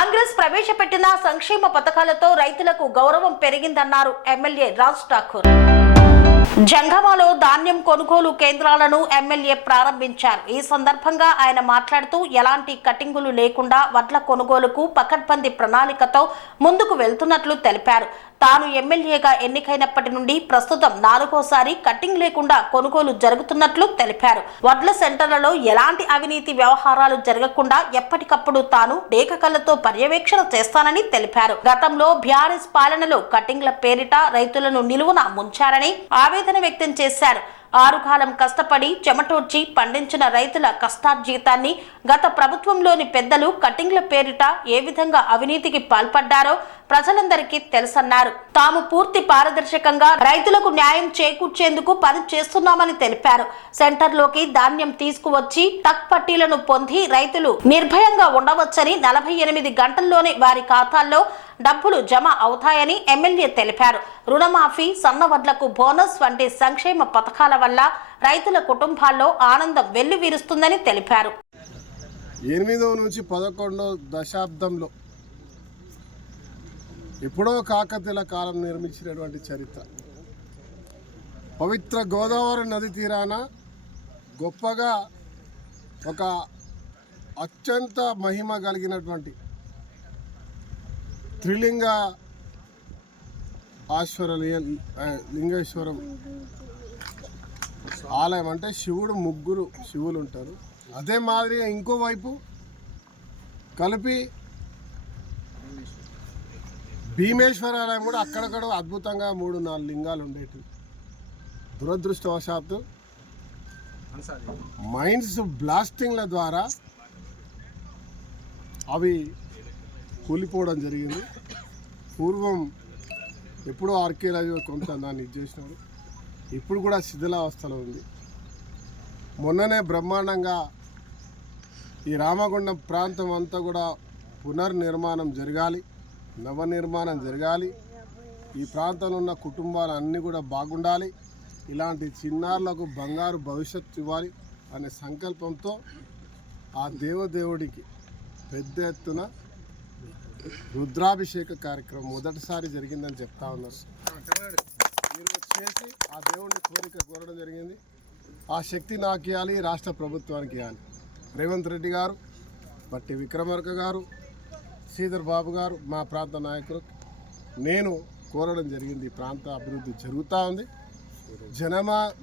కాంగ్రెస్ ప్రవేశపెట్టిన సంక్షేమ పథకాలతో రైతులకు గౌరవం పెరిగిందన్నారు ఎమ్మెల్యే రాజ్ ఠాకూర్. జంగమాలో ధాన్యం కొనుగోలు కేంద్రాలను ఎమ్మెల్యే ప్రారంభించారు. ఈ సందర్భంగా ఆయన మాట్లాడుతూ ఎలాంటి కటింగులు లేకుండా వడ్ల కొనుగోలుకు పకడ్బందీ ప్రణాళికతో ముందుకు వెళ్తున్నట్లు తెలిపారు. తాను ఎమ్మెల్యేగా ఎన్నికైనప్పటి నుండి ప్రస్తుతం 4వసారి కటింగ్ లేకుండా కొనుగోలు జరుగుతున్నట్లు తెలిపారు. వడ్ల సెంటర్లలో ఎలాంటి అవినీతి వ్యవహారాలు జరగకుండా ఎప్పటికప్పుడు తాను డేకకళ్లతో పర్యవేక్షణ చేస్తానని తెలిపారు. గతంలో బీఆర్ఎస్ పాలనలో కటింగ్ల పేరిట రైతులను నిలువున ముంచారని ఆవేదన వ్యక్తం చేశారు. 6 కాలం కష్టపడి చెమటోడ్చి పండించిన రైతుల కష్టార్జితాన్ని గత ప్రభుత్వంలోని పెద్దలు కటింగ్ల పేరిట ఏ విధంగా అవినీతికి పాల్పడ్డారో ప్రజలందరికీ తెలుసన్నారు. తాము పూర్తి పారదర్శకంగా రైతులకు న్యాయం చేకూర్చేందుకు పని చేస్తున్నామని తెలిపారు. సెంటర్లోకి ధాన్యం తీసుకువచ్చి టక్ పట్టీలను పొంది రైతులు నిర్భయంగా ఉండవచ్చని, 48 గంటల్లోనే వారి ఖాతాల్లో డబ్బులు జమ అవుతాయని ఎమ్మెల్యే తెలిపారు. రుణమాఫీ, సన్నవడ్లకు బోనస్ వంటి సంక్షేమ పథకాల వల్ల రైతుల కుటుంబాల్లో ఆనందం వెల్లివిరుస్తుందని తెలిపారు. 8వ నుంచి 11వ దశాబ్దంలో ఎప్పుడో కాకతీయుల కాలం నిర్మించినటువంటి చరిత్ర. పవిత్ర గోదావరి నది తీరాన గొప్పగా ఒక అత్యంత మహిమ కలిగినటువంటి త్రిలింగ లింగేశ్వరం ఆలయం అంటే శివుడు, 3 శివులు ఉంటారు. అదే మాదిరిగా ఇంకోవైపు కలిపి భీమేశ్వర ఆలయం కూడా అక్కడక్కడ అద్భుతంగా 3-4 లింగాలు ఉండేటివి. దురదృష్టవశాత్తు మైన్స్ బ్లాస్టింగ్ల ద్వారా అవి కూలిపోవడం జరిగింది. పూర్వం ఎప్పుడో ఆర్కియాలజీ కొంత దాన్ని చేసినారు. ఇప్పుడు కూడా శిథిలావస్థలో ఉంది. మొన్ననే బ్రహ్మాండంగా ఈ రామగుండం ప్రాంతం అంతా కూడా పునర్నిర్మాణం జరగాలి, నవనిర్మాణం జరగాలి. ఈ ప్రాంతంలో ఉన్న కుటుంబాలు అన్నీ కూడా బాగుండాలి. ఇలాంటి చిన్నారులకు బంగారు భవిష్యత్తు ఇవ్వాలి అనే సంకల్పంతో ఆ దేవదేవుడికి పెద్ద ఎత్తున రుద్రాభిషేక కార్యక్రమం మొదటిసారి జరిగిందని చెప్తా ఉన్నారు. మీరు చేసి ఆ దేవుడిని కోరడం జరిగింది. ఆ శక్తి నాకు ఇవ్వాలి, రాష్ట్ర ప్రభుత్వానికి ఇవ్వాలి. రేవంత్ రెడ్డి గారు, బట్టి విక్రమార్క గారు, శ్రీధర్ బాబు గారు, మా ప్రాంత నాయకులు, నేను కోరడం జరిగింది. ఈ ప్రాంత అభివృద్ధి జరుగుతూ ఉంది.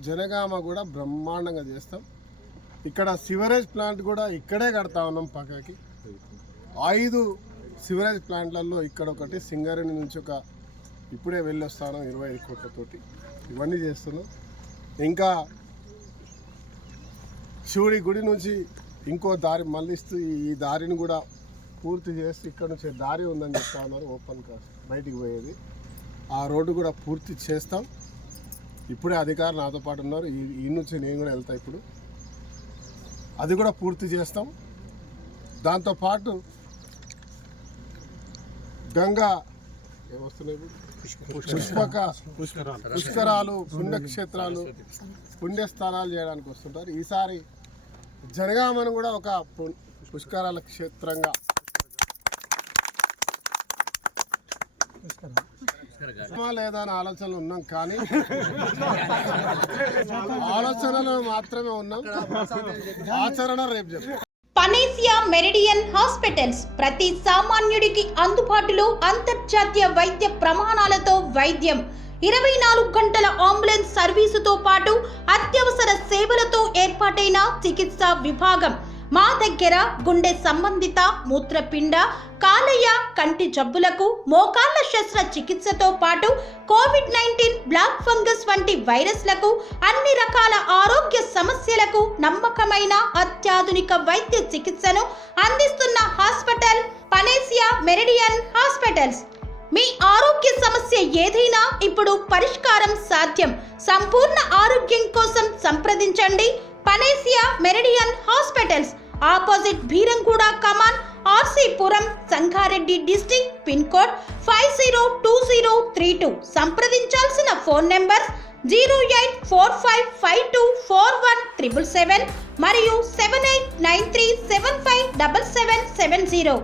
జనగామ కూడా బ్రహ్మాండంగా చేస్తాం. ఇక్కడ సివరేజ్ ప్లాంట్ కూడా ఇక్కడే కడతా ఉన్నాం. పక్కకి 5 సివరేజ్ ప్లాంట్లలో ఇక్కడ ఒకటి, సింగరేణి నుంచి ఇప్పుడే వెళ్ళొస్తాను 25 కోట్లతోటి. ఇవన్నీ చేస్తున్నాం. ఇంకా శివుడి గుడి నుంచి ఇంకో దారి మళ్ళిస్తూ ఈ దారిని కూడా పూర్తి చేసి ఇక్కడ నుంచి దారి ఉందని చెప్తా ఉన్నారు. ఓపెన్ కాస్ట్ బయటికి పోయేది. ఆ రోడ్డు కూడా పూర్తి చేస్తాం. ఇప్పుడే అధికారులు నాతో పాటు ఉన్నారు. ఈ నుంచి నేను కూడా వెళ్తా. ఇప్పుడు అది కూడా పూర్తి చేస్తాం. దాంతోపాటు గంగా ఏమొస్తున్నాయి, పుష్కరాలు, పుణ్యక్షేత్రాలు, పుణ్యస్థానాలు చేయడానికి వస్తుంటారు. ఈసారి జనగామను కూడా ఒక పుష్కరాల క్షేత్రంగా లేదా అని ఆలోచనలు ఉన్నాం, కానీ ఆలోచనలు మాత్రమే ఉన్నాం. ఆచరణ రేపు చెప్తాం. పనేసియా మెరిడియన్ హాస్పిటల్స్ ప్రతి సామాన్యుడికి అందుబాటులో అంతర్జాతీయ వైద్య ప్రమాణాలతో వైద్యం, 24 గంటల అంబులెన్స్ సర్వీసుతో పాటు అత్యవసర సేవలతో ఏర్పాటైన చికిత్సా విభాగం. మా దగ్గర గుండె సంబంధిత, మూత్రపిండ, కాలేయ, కంటి జబ్బులకు, మోకాళ్ల శస్త్ర చికిత్సతో పాటు కోవిడ్-19, బ్లాక్ ఫంగస్ వంటి వైరస్లకు, అన్ని రకాల ఆరోగ్య సమస్యలకు నమ్మకమైన అత్యాధునిక వైద్య చికిత్సను అందిస్తున్న హాస్పిటల్ పనేసియా మెరిడియన్ హాస్పిటల్స్. మీ ఆరోగ్య సమస్య ఏదైనా ఇప్పుడు పరిష్కారం సాధ్యం. సంపూర్ణ ఆరోగ్యం కోసం సంప్రదించండి Panacea Meridian hospitals, opposite Beeramguda Kaman, RC Puram, Sangareddy district, pin code 502032. సంప్రదించాల్సిన ఫోన్ నెంబర్ 0845524177 మరియు 7893757770.